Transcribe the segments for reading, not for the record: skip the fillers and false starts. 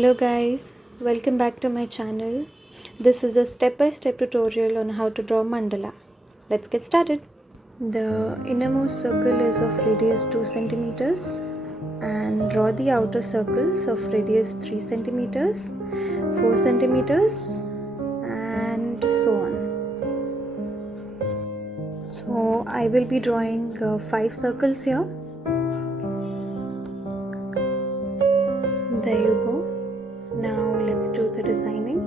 Hello guys, welcome back to my channel. This is a step-by-step tutorial on how to draw mandala. Let's get started. The innermost circle is of radius 2 centimeters and draw the outer circles of radius 3 centimeters, 4 centimeters and so on. So I will be drawing 5 circles here. There you go. Now let's do the designing.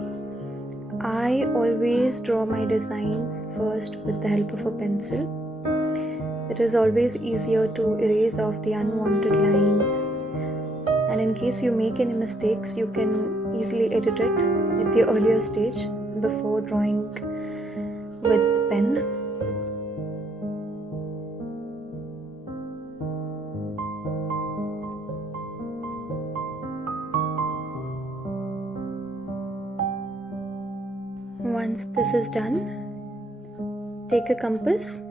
I always draw my designs first with the help of a pencil. It is always easier to erase off the unwanted lines, and in case you make any mistakes, you can easily edit it at the earlier stage before drawing with the pen. Once this is done, take a compass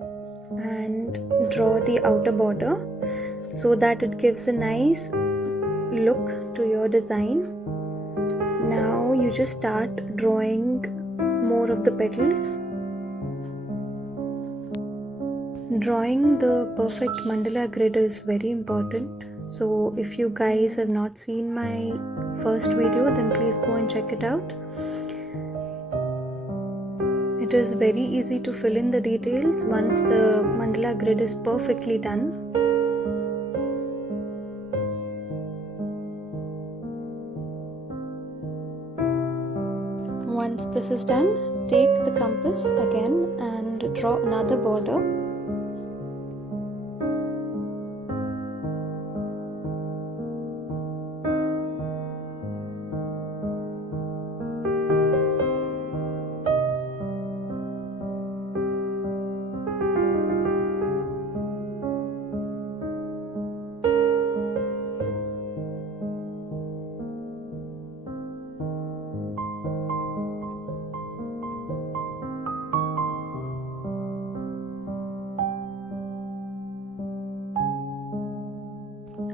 and draw the outer border so that it gives a nice look to your design. Now you just start drawing more of the petals. Drawing the perfect mandala grid is very important. So if you guys have not seen my first video, then please go and check it out. It is very easy to fill in the details once the mandala grid is perfectly done. Once this is done, take the compass again and draw another border.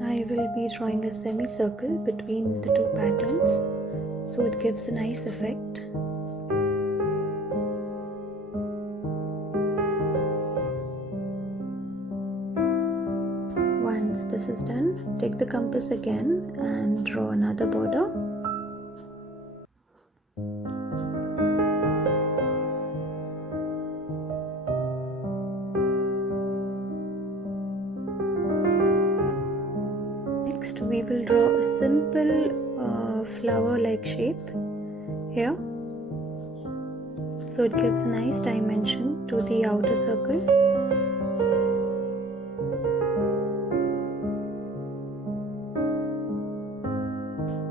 I will be drawing a semicircle between the two patterns, so it gives a nice effect. Once this is done, take the compass again and draw another border. Next, we will draw a simple flower-like shape here. So it gives a nice dimension to the outer circle.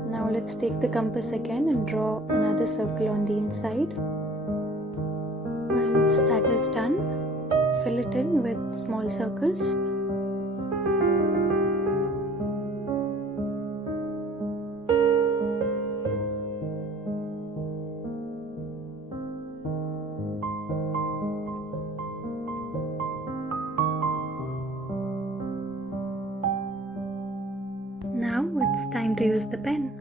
Now let's take the compass again and draw another circle on the inside. Once that is done, fill it in with small circles. Now it's time to use the pen.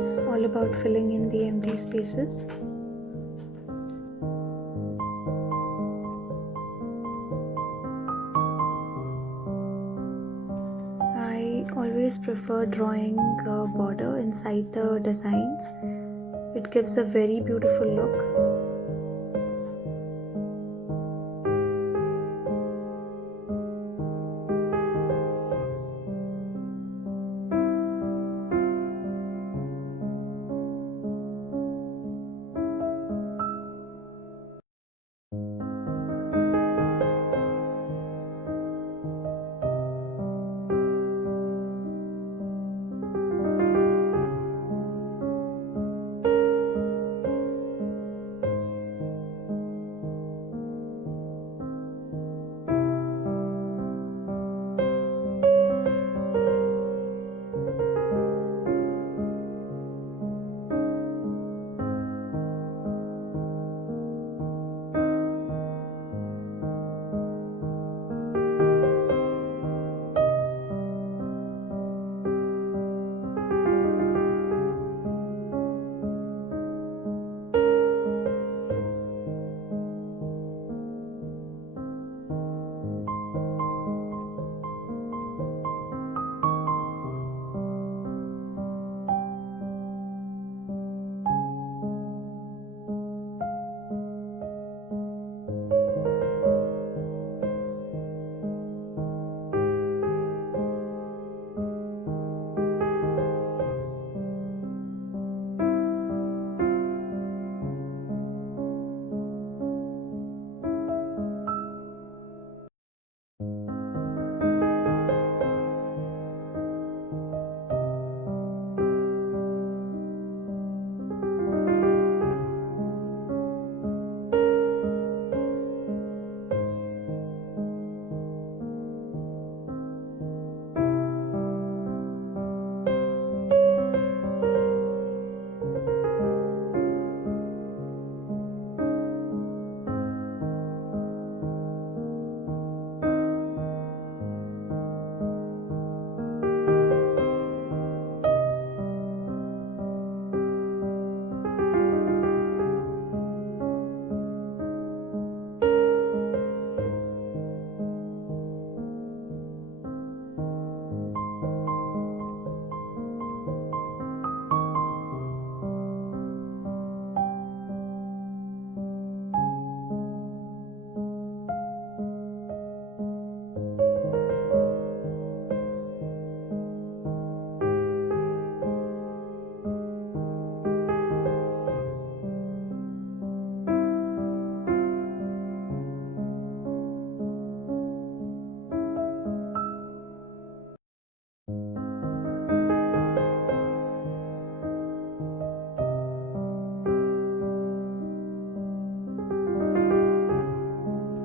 It's all about filling in the empty spaces. I always always prefer drawing a border inside the designs. It gives a very beautiful look.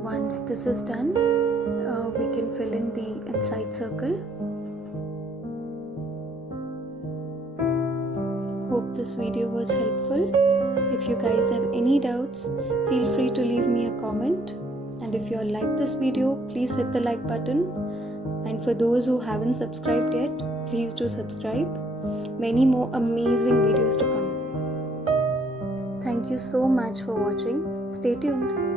Once this is done, we can fill in the inside circle. Hope this video was helpful. If you guys have any doubts, feel free to leave me a comment. And if you all like this video, please hit the like button. And for those who haven't subscribed yet, please do subscribe. Many more amazing videos to come. Thank you so much for watching. Stay tuned.